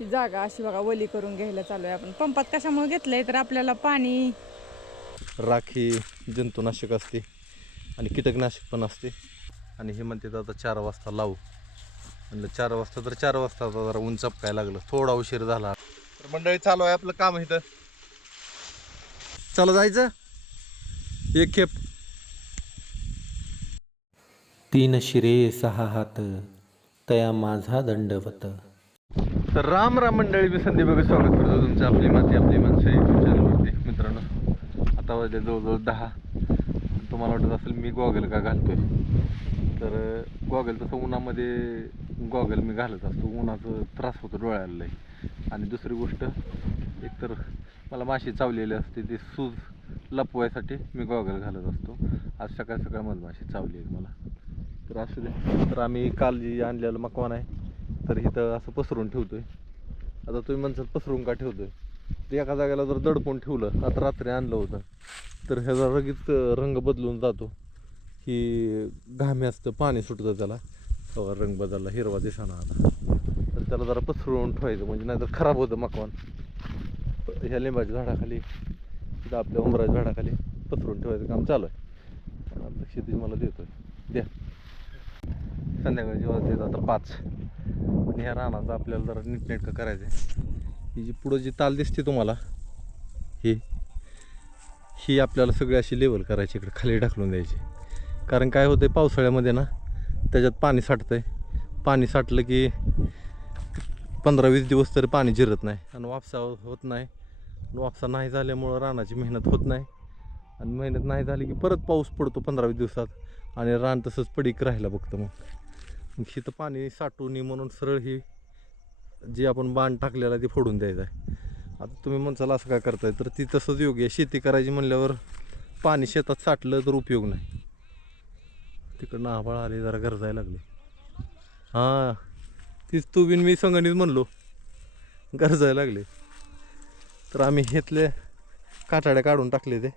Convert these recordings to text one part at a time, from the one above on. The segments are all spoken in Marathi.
ही जागा अशी बघा वली करून घ्यायला चालू आहे आपण. पंपात कशामुळे घेतलंय तर आपल्याला पाणी, राखी, जंतुनाशक असते आणि कीटकनाशक पण असते. आणि हे म्हणते आता 4 वाजता लावू. म्हणलं 4 वाजता तर 4 वाजता जरा ऊन चपकायला लागलं, थोडा उशीर झाला. तर मंडळी चालू आहे आपलं काम इथं. चला जायचं एक खेप. 3 शिरे 6 हात तया माझा दंडवत. तर राम राम मंडळी, मी संदीप बघा स्वागत करतो तुमचं आपली माती आपली माणसं यूट्यूब चॅनलवरती. मित्रांनो, आता वाजले जवळजवळ 10. तुम्हाला वाटत असेल मी गॉगल का घालतोय, तर गॉगल तसं उन्हामध्ये गॉगल मी घालत असतो. उन्हाचा त्रास होतो डोळ्याला लय. आणि दुसरी गोष्ट, एकतर मला माशी चावलेली असते, ती सूज लपवायसाठी मी गॉगल घालत असतो. आज सकाळ सकाळ मधमाशी चावली आहे मला. तर असू दे. तर आम्ही काल जी आणलेलं मकवान आहे, तर इथं असं पसरून ठेवतोय. आता तुम्ही म्हणसाल पसरून का ठेवतोय, तर एका जागेला जर दडपून ठेवलं, आता रात्री आणलं होतं, तर ह्याचा लगेच रंग बदलून जातो. ही घामे असतं, पाणी सुटतं त्याला, रंग बदलला, हिरवा दिसाना आला. तर त्याला जरा पसरून ठेवायचं, म्हणजे नाहीतर खराब होतं मकवान. ह्या लिंबाच्या झाडाखाली, इथं आपल्या उंबराच्या झाडाखाली पसरून ठेवायचं काम चालू आहे. आता क्षितिज मला देतोय, द्या. संध्याकाळची वाजते आता 5. आणि ह्या रानाचं आपल्याला जरा नीटनेटकं करायचं आहे. ही जी पुढं जी ताल दिसते तुम्हाला, ही आपल्याला सगळी अशी लेवल करायची, इकडे खाली ढकलून द्यायची. कारण काय होतं, पावसाळ्यामध्ये ना त्याच्यात पाणी साठतंय. पाणी साठलं की 15-20 दिवस तरी पाणी जिरत नाही आणि वापसा होत नाही. वापसा नाही झाल्यामुळं रानाची मेहनत होत नाही. आणि मेहनत नाही झाली की परत पाऊस पडतो 15-20 दिवसात, आणि रान तसंच पडीक राहायला बघतं. मग इथं पाणी साठवू नये म्हणून सरळ ही जी आपण बांध टाकलेला ती फोडून द्यायचं आहे. आता तुम्ही म्हणसाल असं काय करताय, तर ती तसंच योग्य आहे. शेती करायची म्हणल्यावर पाणी शेतात साठलं तर उपयोग नाही. तिकडनं आभाळ आले, जरा गरजायला लागले. हां, तीच तू बिन मी संगणीच म्हणलो, गरजायला लागले. तर आम्ही घेतले काटाड्या काढून टाकले. ते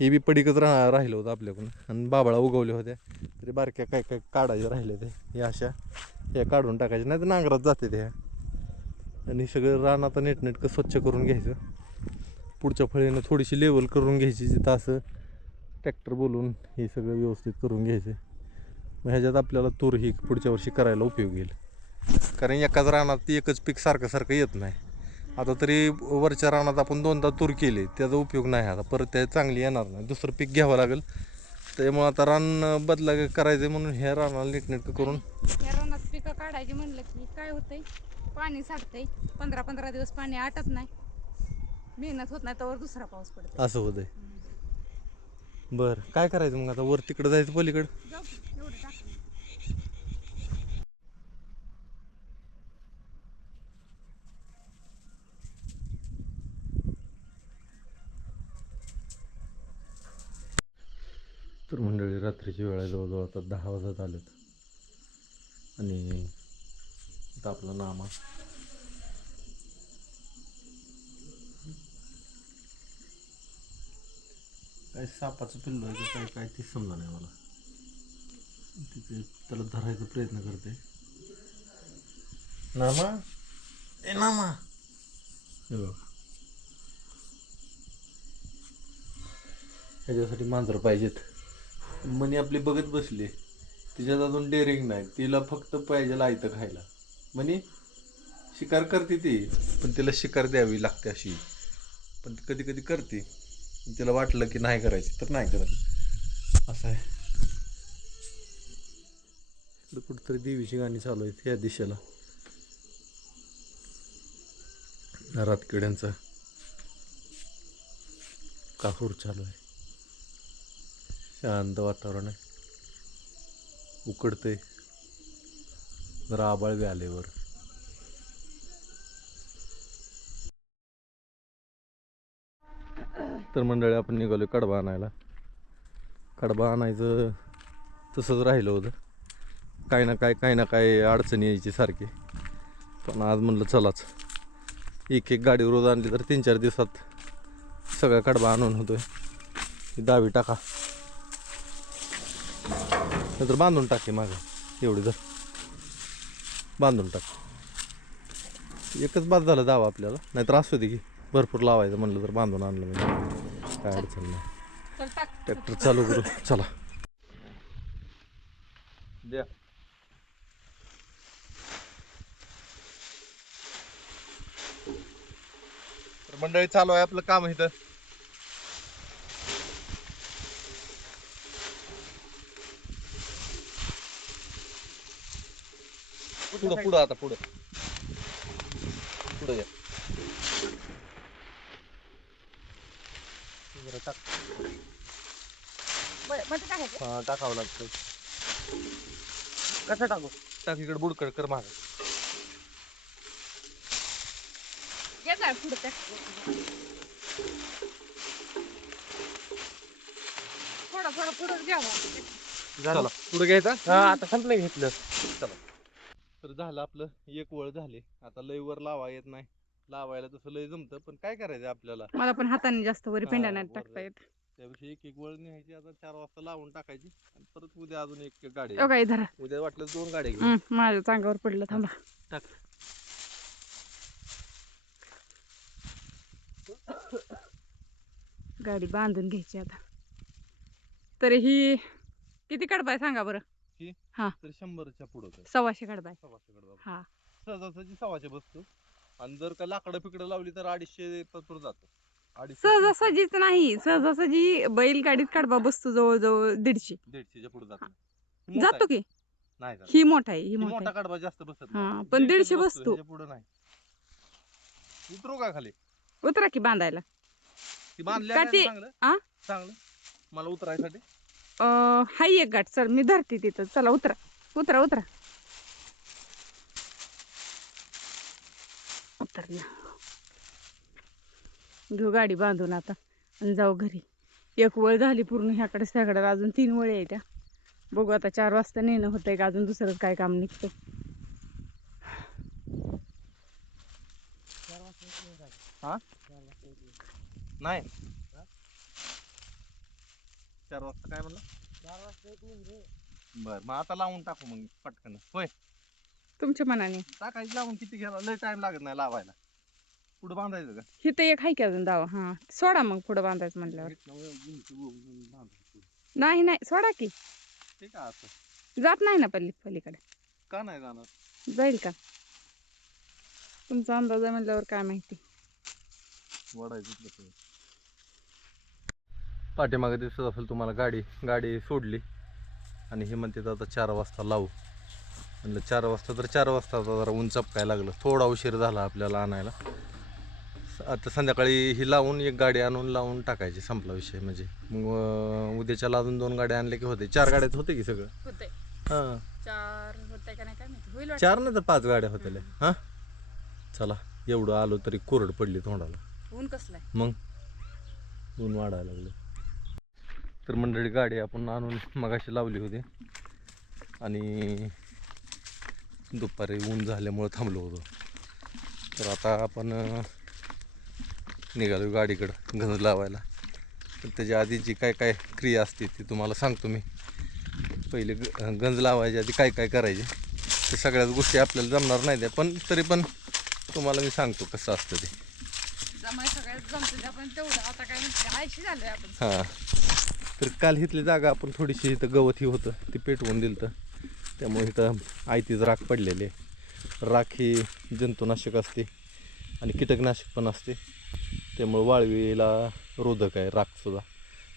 हे बी पडीकच राहिलं होतं आपल्याकडून, आणि बाबळा उगवल्या होत्या, तरी बारक्या काय काय काढायचे राहिले ते, हे अशा हे काढून टाकायचे, नाही तर नांगरात जाते ते. आणि सगळं रान आता नीटनेटकं स्वच्छ करून घ्यायचं. पुढच्या फळीनं थोडीशी लेवल करून घ्यायची, जिथं असं ट्रॅक्टर बोलून हे सगळं व्यवस्थित करून घ्यायचं. मग ह्याच्यात आपल्याला तूर ही पुढच्या वर्षी करायला उपयोग येईल. कारण एकाच रानात एकच पीक सारखं सारखं येत नाही. आता तरी वरच्या रानात आपण 2दा तूर केली, त्याचा उपयोग नाही. आता परत त्या चांगली येणार नाही, दुसरं पीक घ्यावं लागेल. त्यामुळे आता रान बदला करायचं म्हणून ह्या रानाला नीटनेटकं करून या रानात पिकं काढायची म्हणलं की काय होतंय, पाणी साठतंय. 15-15 दिवस पाणी आटत नाही, मेहनत होत नाही, तर दुसरा पाऊस पडतो. असं होतंय. बरं, काय करायचं मग आता? वर तिकडं जायचं, पलीकडं जाऊ एवढं टाक. तर मंडळी, रात्रीची वेळा जवळजवळ आता 10 वाजत आलेत. आणि आता आपला नामा काय सापाचं पिल्लू आहे काय काय ते समजा नाही मला. तिथे त्याला धरायचा प्रयत्न करते. नामा, ए नामा, हे बघ, ह्याच्यासाठी मांजर पाहिजेत. मनी आपली बघत बसली, तिच्यात अजून डेअरिंग नाही. तिला फक्त पाहिजे आयतं खायला. मनी शिकार करते ती, पण तिला शिकार द्यावी लागते अशी. पण ती कधी कधी करते, तिला वाटलं की नाही करायची तर नाही करत, असं आहे. इकडं कुठंतरी देवीची गाणी चालू आहेत या दिशेला. रातकिड्यांचा काहूर चालू आहे. शांत वातावरण आहे, उकडतंय, जरा आबाळ बी आल्यावर. तर मंडळी, आपण निघालो कडबा आणायला. कडबा आणायचं तसंच राहिलं होतं. काही ना काय अडचणी यायची सारखी. पण आज म्हणलं चलाच, एक गाडी रोज आणली तर 3-4 दिवसात सगळा कडबा आणून होतोय. ही दावी टाका, नंतर बांधून टाके मागं, एवढी जर बांधून टाक. एकच बाद झालं दावा आपल्याला, नाहीतर असू दे की भरपूर लावायचं म्हणलं तर बांधून आणलं म्हणजे काय अडचण नाही. चल टाक. ट्रॅक्टर चालू करू चला. द्या तर मंडळी, चालू आहे आपलं काम इथं. पुढं पुढं आता पुढं पुढं या. जरा टाक. मध्ये टाकायचं. हा टाकावं लागतं. कसं टाकू? टाक इकडे बुडकड कर माग. घे जा पुढं टाक. थोडं थोडं पुढं घ्यावं. चला पुढे घ्यायचा. हा आता संपलं घेतलं. चला तर झालं आपलं, एक वळ झाली. आता लय वर लावा येत नाही, लावायला तसं लय जमतं पण काय करायचं आपल्याला. मला पण हाताने जास्त वरी हा, पेंडा नाही वर टाकता येत. त्यापेक्षा एक एक वळ न्यायची. आता 4 वाजता लावून टाकायची आणि परत उद्या अजून एक गाडी. ओ काय धरा. उद्या वाटलं 2 गाड्या घेऊन माझ्या चांगावर पडलं, थांबा. टाक. गाडी बांधून घ्यायची आता. तरी ही किती कडबाय सांगा बरं? हा. तर 100च्या पुढं कर. 125 कडबाय. 125 हा. सहजासहजी 125 बसतो. आणि जर का लाकडं पिकडं लावली तर 250 पत्र जातो. 250 सहजासहजीच नाही, सहजासहजी बैलगाडीत कडबा बसतो जवळजवळ 150. 150च्या पुढे जातो. जातो की. नाही जात. ही मोठा आहे, ही ही मोठा मोठा आहे. कडबा जास्त बसत हा, नाही. पण 150 च बसतो. ह्याच्या पुढे नाही. उतरू का खाली? उतरा की बांधायला. ती बांधल्या काठी. चांगलं आ? चांगलं मला उतरायसाठी. हाय एक गाठ. चल मी धरते तिथं. चला उतरा उतरा उतरा. उतरला. घेऊ गाडी बांधून आता आणि जाऊ घरी. एक वळ झाली पूर्ण ह्याकडे त्याकडे, अजून 3 वळी आहे त्या. बघू आता 4 वाजता नेणं होतंय का अजून दुसरं काय काम निघतंय. हा नाही 4 वाजता काय म्हणलं? 4 वाजता येत नाही रे. बर मग आता लावून टाकू मग पटकन. होय तुमच्या मनाने. टाकायचं लावून. किती घ्यायला लय टाइम लागत नाही लावायला. पुढे बांधायचं का? इथं एक हाय की अजून दावा. हा सोडा मग पुढं बांधायचं म्हटल्यावर. नाही नाही सोडा की. ठीक आहे असं. जात नाही ना पलीकडे. का नाही जाणार? जाईल का? तुमचा अंदाज आहे म्हटल्यावर काय माहिती. वडायचं. पाठीमागे दिसत असेल तुम्हाला गाडी सोडली आणि हे म्हणते आता 4 वाजता लावू. म्हणलं 4 वाजता तर 4 वाजता आता जरा ऊन चपकायला लागलं. थोडा उशीर झाला आपल्याला आणायला. आता संध्याकाळी ही लावून एक गाडी आणून लावून टाकायची, संपला विषय. म्हणजे मग उद्याच्याला अजून 2 गाड्या आणल्या की होते. 4 गाड्यात होते की सगळं. होते. हां 4 होते का नाही काय माहिती. होईल 4 नाही तर 5 गाड्या होत्या. हां चला एवढं आलो तरी कोरड पडली तोंडाला. ऊन कसलाय मग ऊन वाढायला लागलं. तर मंडळी गाडी आपण आणून मगाशी लावली होती आणि दुपारी ऊन झाल्यामुळं थांबलो होतो. तर आता आपण निघालो गाडीकडं गंज लावायला. तर त्याच्या आधी जी काय काय क्रिया असते ती तुम्हाला सांगतो मी. पहिले गंज लावायच्या आधी काय काय करायचे ते सगळ्याच गोष्टी आपल्याला जमणार नाही त्या, पण तरी पण तुम्हाला मी सांगतो कसं असतं ते. जमाय सगळ्यात जमतं आपण तेवढं. आता काय म्हणते आयशी झालोय आपण. हां तर काल इथली जागा आपण थोडीशी इथं गवत ही होतं ती पेटवून दिलं तर त्यामुळे इथं आयतीच राख पडलेली आहे. राख ही जंतुनाशक असते आणि कीटकनाशक पण असते, त्यामुळे वाळवीला रोधक आहे राखसुद्धा.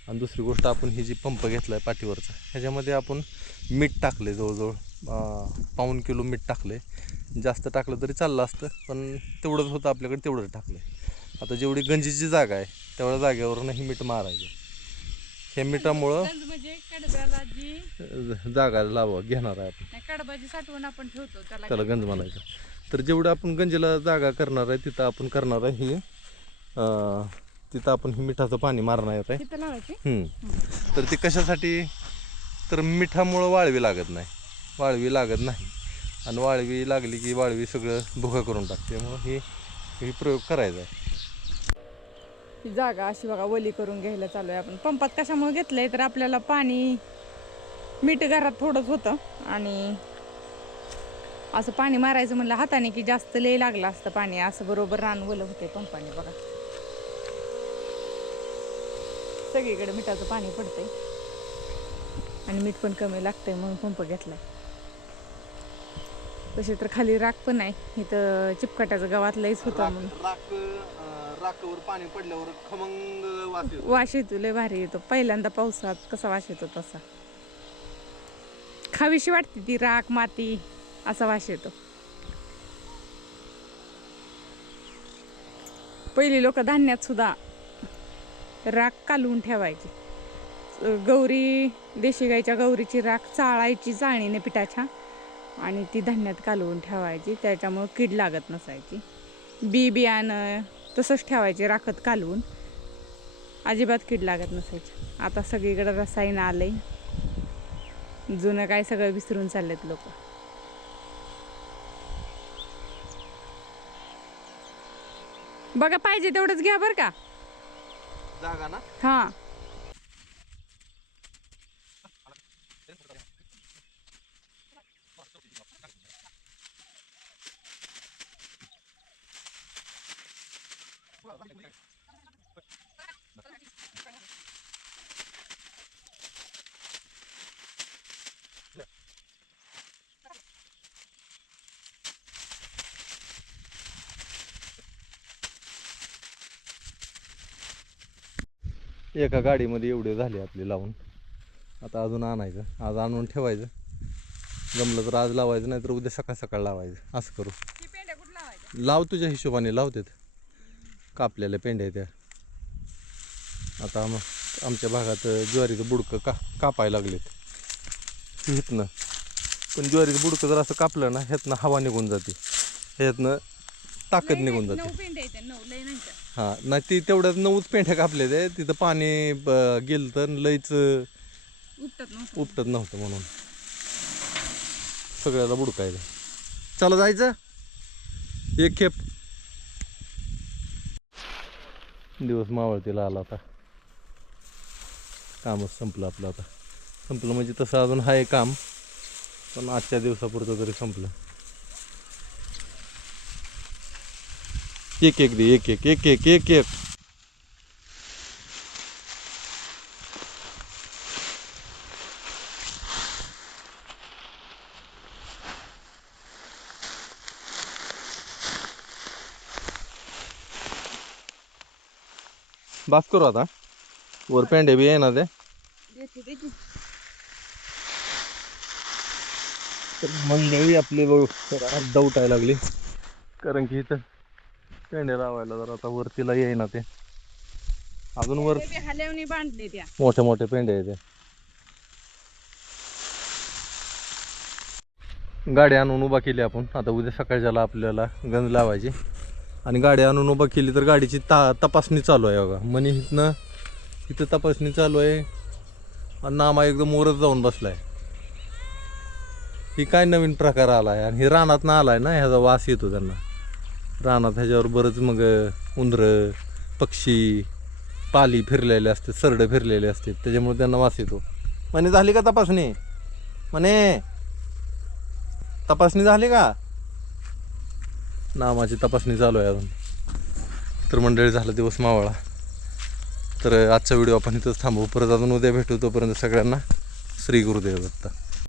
आणि दुसरी गोष्ट, आपण ही जी पंप घेतला आहे पाठीवरचा ह्याच्यामध्ये आपण मीठ टाकले. जवळजवळ 1.25 किलो मीठ टाकले. जास्त टाकलं तरी चाललं असतं पण तेवढंच होतं आपल्याकडे, तेवढंच टाकलं. आता जेवढी गंजीची जागा आहे तेवढ्या जागेवरनं ही मीठ मारायचं. ह्या मिठामुळं म्हणजे कडब्याला जी जागा घेणार आहे आपण. कडबाजी साठवून आपण ठेवतो त्याला गंज म्हणायचं. तर जेवढं आपण गंजीला जागा करणार आहे तिथं आपण करणार आहे ही तिथं आपण ही मिठाचं पाणी मारणार आहे. तर ती कशासाठी? तर मिठामुळं वाळवी लागत नाही. आणि वाळवी लागली की वाळवी सगळं भुगा करून टाकते. त्यामुळं ही प्रयोग करायचा आहे. ही जागा अशी बघा वली करून घ्यायला चालू आहे आपण. पंपात कशामुळे घेतलंय तर आपल्याला पाणी मीठ घरात थोडंच होतं आणि असं पाणी मारायचं म्हणलं हाताने की जास्त लय लागलं असतं पाणी. असं बरोबर रान वलं होते पंपाने बघा. सगळीकडे मिठाचं पाणी पडतंय आणि मीठ पण कमी लागतंय म्हणून पंप घेतलाय. तसे तर खाली राख पण आहे इथं. चिपकाट्याचं गावात लयच होतं म्हणून राखवर पाणी पडल्यावर खमंग वास येतो. वास येतो, लय भारी येतो. पहिल्यांदा पावसात कसा वास येतो तसा खावीशी वाटते ती राख माती, असा वास येतो. पहिली लोक धान्यात सुद्धा राख कालवून ठेवायची. गौरी, देशी गाईच्या गौरीची राख चाळायची चाळणीने पिठाच्या आणि ती धान्यात कालवून ठेवायची. त्याच्यामुळे कीड लागत नसायची. बियाणं तसंच ठेवायचे राखत कालवून, अजिबात कीड लागत नसायची. आता सगळीकडे रसायन आलंय. जुनं काय सगळं विसरून चाललेत लोक. बघा पाहिजे तेवढंच घ्या बरं का. जागा ना. हा एका गाडीमध्ये एवढे झाले आपले लावून. आता अजून आणायचं. आज आणून ठेवायचं. जमलं तर आज लावायचं, नाही तर उद्या सकाळ सकाळ लावायचं. असं करू. लाव तुझ्या हिशोबाने लावतात. कापलेल्या पेंड्या त्या. आता आमच्या भागात ज्वारीचं बुडकं कापायला लागलेत इथनं. पण ज्वारीचं बुडकं जर असं कापलं ना, ह्यातनं हवा निघून जाते, ह्यातनं ताकद निघून जाते. हां, नाही ती तेवढ्यात 9 पेंढ्या कापल्या ते. तिथं पाणी गेलं तर लईच उपटत नव्हतं म्हणून सगळ्याला बुडकायला. चला जायचं एक खेप. दिवस मावळतीला आला. आता कामच संपलं आपलं. आता संपलं म्हणजे तसं अजून आहे काम, पण आजच्या दिवसापुरतं तरी संपलं. एक एक दे, एक एक एक एक एक एक. बास करू आता. वर पेंडे बी आहे ना ते. तर मंडळी आपली दौटायला लागली, कारण की इथं पेंडे लावायला जर आता वरतीला येईना ते. अजून वर बांधले त्या मोठे मोठे पेंडे आहे ते. गाडी आणून उभा केली आपण. आता उद्या सकाळच्याला आपल्याला गंज लावायची. आणि गाडी आणून उभा केली तर गाडीची तपासणी चालू आहे बघा. म्हणे इथं तपासणी चालू आहे. आणि नामा एकदम वरच जाऊन बसलाय. ही काय नवीन प्रकार आलाय. आणि हे रानात ना आलाय ना, ह्याचा वास येतो त्यांना. रानात ह्याच्यावर बरंच मग उंदरं, पक्षी, पाली फिरलेले असते, सरडे फिरलेले असते, त्याच्यामुळे त्यांना वास येतो. म्हणे झाली का तपासणी? म्हणे तपासणी झाली का? नामाची तपासणी चालू आहे अजून. तर मंडळी झाला दिवस मावळा. तर आजचा व्हिडिओ आपण इथंच थांबवू. परत अजून उद्या भेटू. तोपर्यंत सगळ्यांना श्री गुरुदेव दत्त.